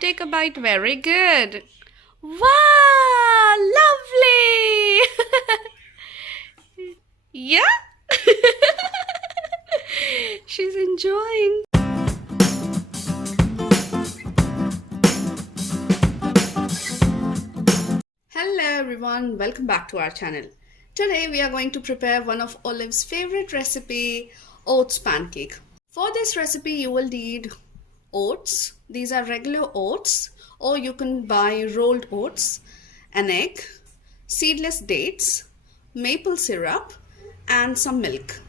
Take a bite. Very good. Wow, lovely. Yeah? She's enjoying. Hello everyone, welcome back to our channel. Today we are going to prepare one of Olive's favorite recipe, oats pancake. For this recipe you will need oats. These are regular oats, or you can buy rolled oats, an egg, seedless dates, maple syrup and some milk.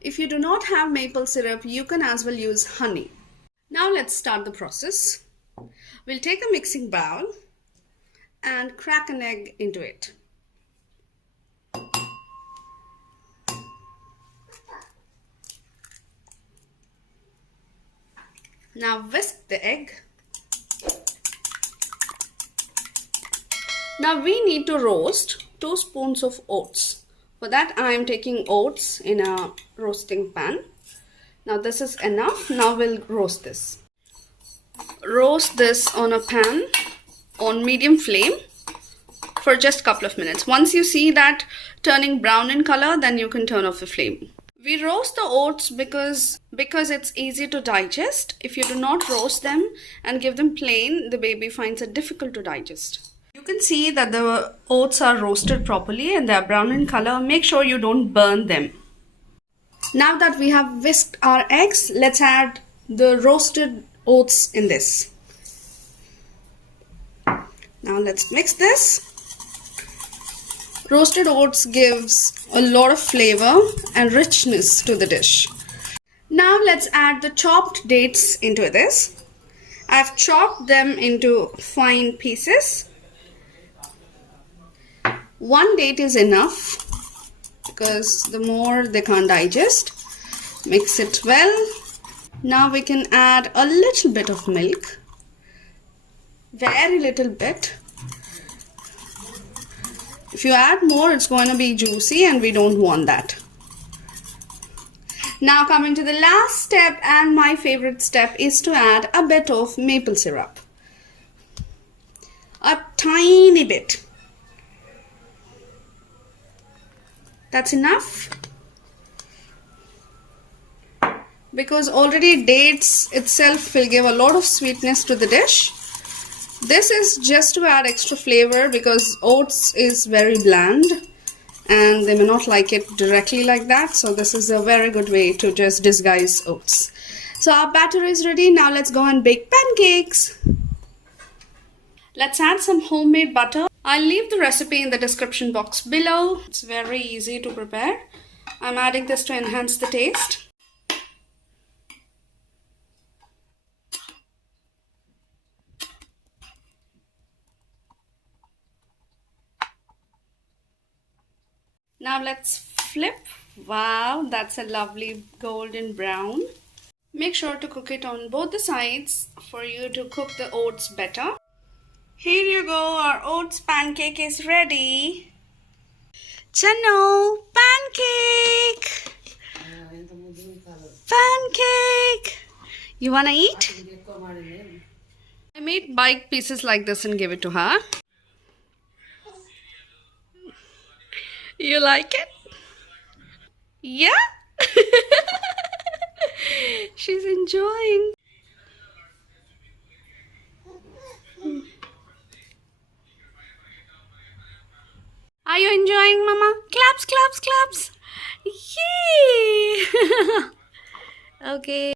If you do not have maple syrup, you can as well use honey. Now let's start the process. We'll take a mixing bowl and crack an egg into it. Now whisk the egg. Now we need to roast 2 spoons of oats. For that I am taking oats in a roasting pan. Now this is enough. Now we'll roast this. Roast this on a pan on medium flame for just a couple of minutes. Once you see that turning brown in color, then you can turn off the flame. We roast the oats because it's easy to digest. If you do not roast them and give them plain, the baby finds it difficult to digest. You can see that the oats are roasted properly and they are brown in color. Make sure you don't burn them. Now that we have whisked our eggs, let's add the roasted oats in this. Now let's mix this. Roasted oats gives a lot of flavor and richness to the dish. Now let's add the chopped dates into this. I've chopped them into fine pieces. 1 date is enough because the more they can't digest. Mix it well. Now we can add a little bit of milk. Very little bit. If you add more, it's going to be juicy and we don't want that. Now coming to the last step, and my favorite step, is to add a bit of maple syrup. A tiny bit. That's enough. Because already dates itself will give a lot of sweetness to the dish. This is just to add extra flavor because oats is very bland and they may not like it directly like that. So this is a very good way to just disguise oats. So our batter is ready. Now let's go and bake pancakes. Let's add some homemade butter. I'll leave the recipe in the description box below. It's very easy to prepare. I'm adding this to enhance the taste. Now let's flip. Wow, that's a lovely golden brown. Make sure to cook it on both the sides for you to cook the oats better. Here you go, our oats pancake is ready. Chano, pancake! Pancake! You wanna eat? I made bite pieces like this and gave it to her. You like it? Yeah? She's enjoying. Are you enjoying, Mama? Claps, claps, claps. Yay! Okay.